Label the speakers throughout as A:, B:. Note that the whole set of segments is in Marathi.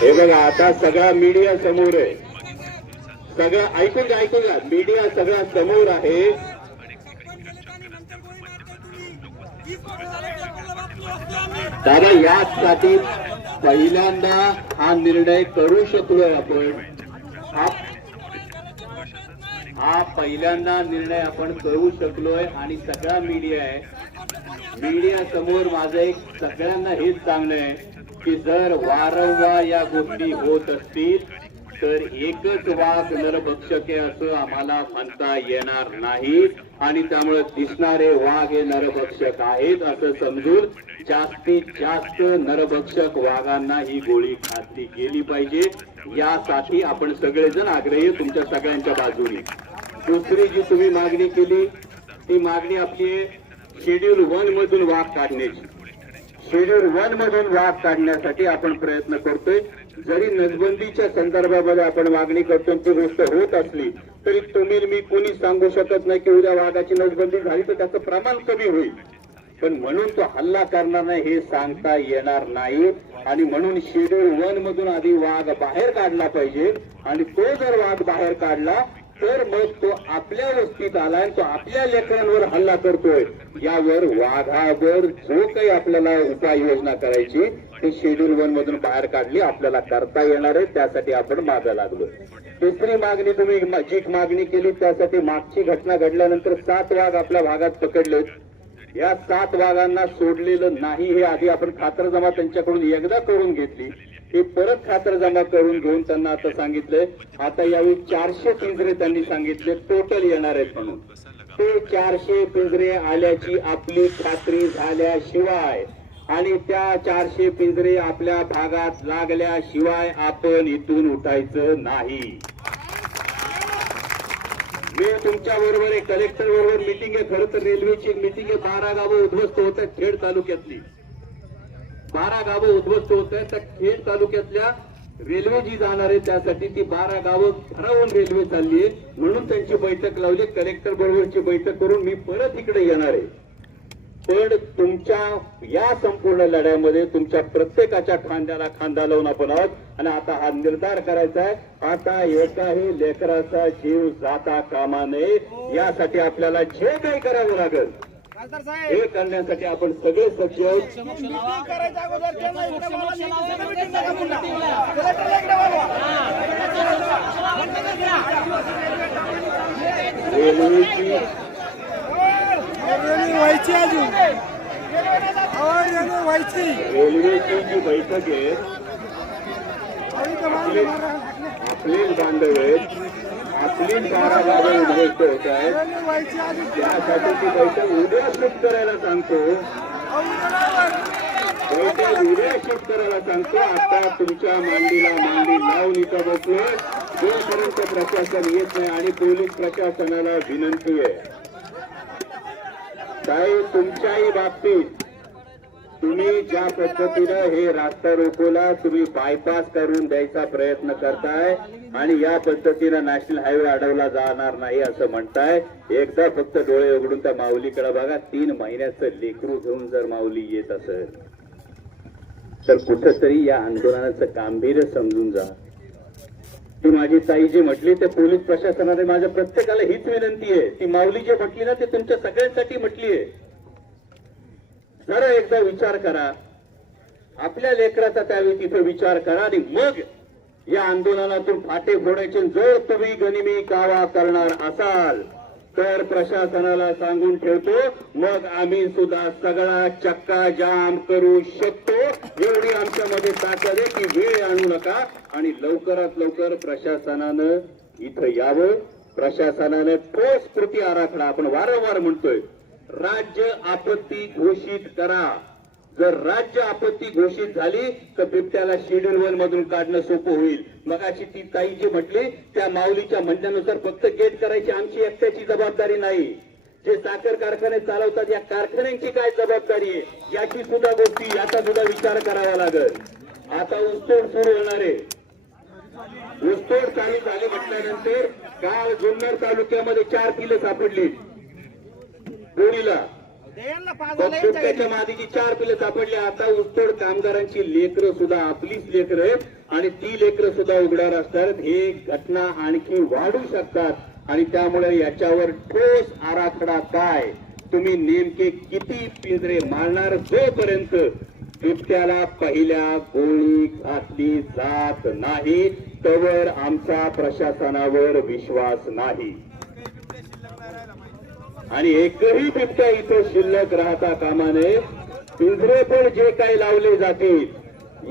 A: हे बघा आता सगळा मीडिया समोर आहे. सगळं ऐकून घ्या ऐकून घ्या. मीडिया सगळा समोर आहे. दादा याचसाठी पहिल्यांदा हा निर्णय करू शकलोय आपण. हा हा पहिल्यांदा निर्णय आपण करू शकलोय आणि सगळा मीडिया आहे. मीडिया समोर माझं एक सगळ्यांना हेच सांगणं आहे. की जर वारंवार या गोष्टी होत असतील तर एकच वाघ नरभक्षक आहे असं आम्हाला म्हणता येणार नाही. आणि त्यामुळे दिसणारे वाघ हे नरभक्षक आहेत असं समजून जास्तीत जास्त नरभक्षक वाघांना ही गोळी घातली गेली पाहिजे. यासाठी आपण सगळेजण आग्रही तुमच्या सगळ्यांच्या बाजूने. दुसरी जी तुम्ही मागणी केली ती मागणी आपली शेड्यूल वन मधून वाघ काढण्याची. शेड्यूल वन मधून वाद काढण्यासाठी आपण प्रयत्न करतोय. जरी नसबंदीच्या संदर्भामध्ये आपण मागणी करतो ती गोष्ट होत असली तरी तुम्ही मी कोणी सांगू शकत नाही की उद्या वाघाची नसबंदी झाली तर त्याचं प्रमाण कमी होईल. पण म्हणून तो हल्ला करणार नाही हे सांगता येणार नाही. आणि म्हणून शेड्यूल वन मधून आधी वाघ बाहेर काढला पाहिजे. आणि तो जर वाघ बाहेर काढला तर मग तो आपल्या वस्तीत आला आणि तो आपल्या लेकरांवर हल्ला करतोय. यावर वाघावर जो काही आपल्याला उपाययोजना करायची ती शेड्यूल वन मधून बाहेर काढली आपल्याला करता येणार आहे त्यासाठी आपण मागं लागलो. दुसरी मागणी तुम्ही जी मागणी केली त्यासाठी मागची घटना घडल्यानंतर सात वाघ आपल्या भागात पकडलेत या सात वाघांना सोडलेलं नाही हे आधी आपण खातरजमा त्यांच्याकडून एकदा करून घेतली. हे परत खातरजमा करून घेऊन त्यांना आता सांगितलंय. आता यावेळी चारशे पिंजरे त्यांनी सांगितले. टोटल येणार आहेत म्हणून. ते चारशे पिंजरे आल्याची आपली खात्री झाल्याशिवाय आणि त्या चारशे पिंजरे आपल्या भागात लागल्याशिवाय आपण इथून उठायचं नाही. मी तुमच्या बरोबर आहे कलेक्टर बरोबर मिटिंग आहे. खरं तर रेल्वेची मिटिंग आहे. बारा गावं उद्ध्वस्त होत आहेत खेड तालुक्यातली. बारा गावं उद्ध्वस्त होत आहेत. त्या खेड तालुक्यातल्या रेल्वे जी जाणार आहे त्यासाठी ती बारा गावं ठरवून रेल्वे चालली आहे. म्हणून त्यांची बैठक लावली कलेक्टर बरोबरची बैठक करून मी परत इकडे येणार आहे. पण तुमच्या या संपूर्ण लढ्यामध्ये तुमच्या प्रत्येकाच्या खांद्याला खांदा लावून आपण आहोत. आणि आता हा निर्धार करायचा आहे. आता एकाही लेकराचा जीव जाता कामा नये. यासाठी आपल्याला जे काही करावं लागेल हे करण्यासाठी आपण सगळे. रेल्वेची
B: रेल्वे व्हायची अजून व्हायची
A: रेल्वेची जी बैठक आहे आपले बांधव आहेत आपली बारा गावं उद्ध्वस्त होत आहेत त्यासाठी ती बैठक उद्या शिफ्ट करायला सांगतो. बैठक उद्या शिफ्ट करायला सांगतो. आता तुमच्या मांडीला मांडी लावून इथं बसलोय. जोपर्यंत प्रशासन येत नाही आणि पोलीस प्रशासनाला विनंती आहे. साहेब तुमच्याही बाबतीत तुम्ही ज्या पद्धतीनं हे रास्ता रोकोला तुम्ही बायपास करून द्यायचा प्रयत्न करताय आणि या पद्धतीनं नॅशनल हायवे अडवला जाणार नाही असं म्हणताय एकदा फक्त डोळे उघडून त्या माऊलीकडे बघा तीन महिन्याचं लेकरू घेऊन जर माऊली येत असेल तर कुठंतरी या आंदोलनाचं गांभीर्य समजून जा. ती माझी ताई जी म्हटली ते पोलीस प्रशासनाने माझ्या प्रत्येकाला हीच विनंती आहे. ती माऊली जे म्हटली ना ते तुमच्या सगळ्यांसाठी म्हटली आहे. जरा एकदा विचार करा. आपल्या लेकराचा त्यावेळी तिथे विचार करा आणि मग या आंदोलनातून फाटे फोडायचे जर तुम्ही गनिमी कावा करणार असाल तर प्रशासनाला सांगून ठेवतो मग आम्ही सुद्धा सगळा चक्का जाम करू शकतो. एवढी आमच्यामध्ये ताकद आहे की वेळ आणू नका आणि लवकरात लवकर प्रशासनानं इथं यावं. प्रशासनाने ठोस कृती आराखडा आपण वारंवार म्हणतोय. राज्य आपत्ती घोषित करा. जर राज्य आपत्ती घोषित झाली तर बिबट्याला शेड्यूल वन मधून काढणं सोपं होईल. मग अशी ती ताई जी म्हटली त्या माऊलीच्या म्हणण्यानुसार फक्त गेट करायची आमची एकट्याची जबाबदारी नाही. जे साखर कारखाने चालवतात या कारखान्यांची काय जबाबदारी आहे? याची सुद्धा गोष्टी याचा सुद्धा विचार करावा लागेल. आता ऊसतोड सुरू होणार आहे. ऊसतोड चालू झाली म्हटल्यानंतर काल जुन्नर तालुक्यामध्ये चार किलो सापडली.
B: घरी.
A: त्याच्या मादीची चार पिलं सापडली. आता ऊसतोड कामगारांची लेकरं सुद्धा आपलीच लेकरं आहेत. आणि ती लेकरं सुद्धा उघड्यावर असतात. हे घटना आणखी वाढू शकतात. आणि त्यामुळे याच्यावर ठोस आराखडा काय? तुम्ही नेमके किती पिंजरे मारणार? जोपर्यंत बिबट्याला पहिल्या गोळी घातली जात नाही तवर आमचा प्रशासनावर विश्वास नाही. आणि एकही बिबट्या इथं शिल्लक राहता कामा नये. पिंजरे पण जे काही लावले जातील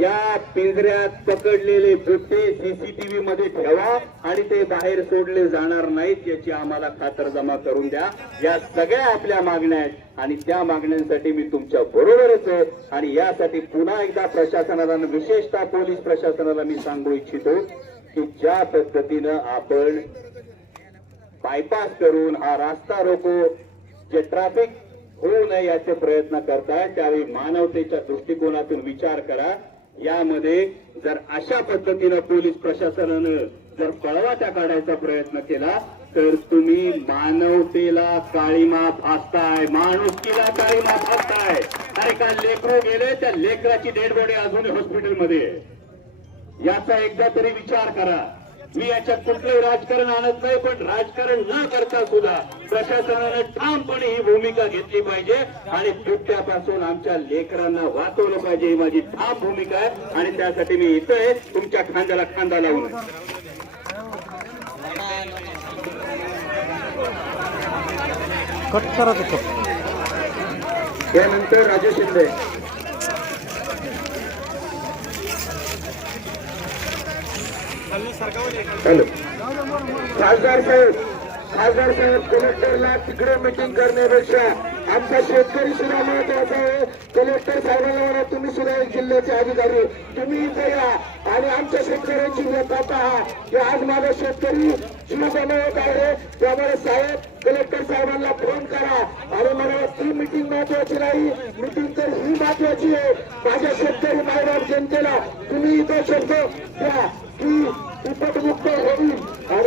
A: या पिंजऱ्यात पकडलेले बिबटे सीसीटीव्ही मध्ये ठेवा आणि ते बाहेर सोडले जाणार नाहीत याची आम्हाला खातरजमा करून द्या. या सगळ्या आपल्या मागण्या आहेत आणि त्या मागण्यांसाठी मी तुमच्या बरोबरच आहे. आणि यासाठी पुन्हा एकदा प्रशासनाला विशेषतः पोलीस प्रशासनाला मी सांगू इच्छितो की ज्या पद्धतीनं आपण बायपास करून हा रास्ता रोको जे ट्रॅफिक होऊ नये याचे प्रयत्न करताय त्यावेळी मानवतेच्या दृष्टिकोनातून विचार करा. यामध्ये जर अशा पद्धतीनं पोलीस प्रशासनानं जर पळवाटा काढायचा प्रयत्न केला तर तुम्ही मानवतेला काळीमा फासताय माणुसकीला काळीमा फासताय अरे का लेकरू गेले त्या लेकराची डेड बॉडी अजूनही हॉस्पिटलमध्ये आहे. याचा एकदा तरी विचार करा. मी याच्यात कुठलंही राजकारण आणत नाही पण राजकारण न करता सुद्धा प्रशासनाने ठामपणे ही भूमिका घेतली पाहिजे आणि बिबट्यापासून आमच्या लेकरांना वाचवलं पाहिजे ही माझी ठाम भूमिका आहे. आणि त्यासाठी मी इथं आहे तुमच्या खांद्याला खांदा लावून.
C: कट करा
A: त्यानंतर राजू शिंदे. हॅलो. खासदार साहेब खासदार साहेब कलेक्टरला तिकडे मिटिंग करण्यापेक्षा आमचा शेतकरी सुद्धा महत्त्वाचा आहे. कलेक्टर साहेबांना म्हणा तुम्ही सुद्धा एक जिल्ह्याचे अधिकारी. तुम्ही इथे या आणि आमच्या शेतकऱ्यांची व्यथा पहा की आज माझा शेतकरी जीव बनवत आहे. त्यामुळे साहेब कलेक्टर साहेबांना फोन करा. आणि मला ती मिटिंग महत्वाची नाही. मिटिंग तर ही महत्वाची आहे. माझ्या शेतकरी बाहेर जनतेला तुम्ही इथं शब्द द्या की বিপদমুক্ত হই। আর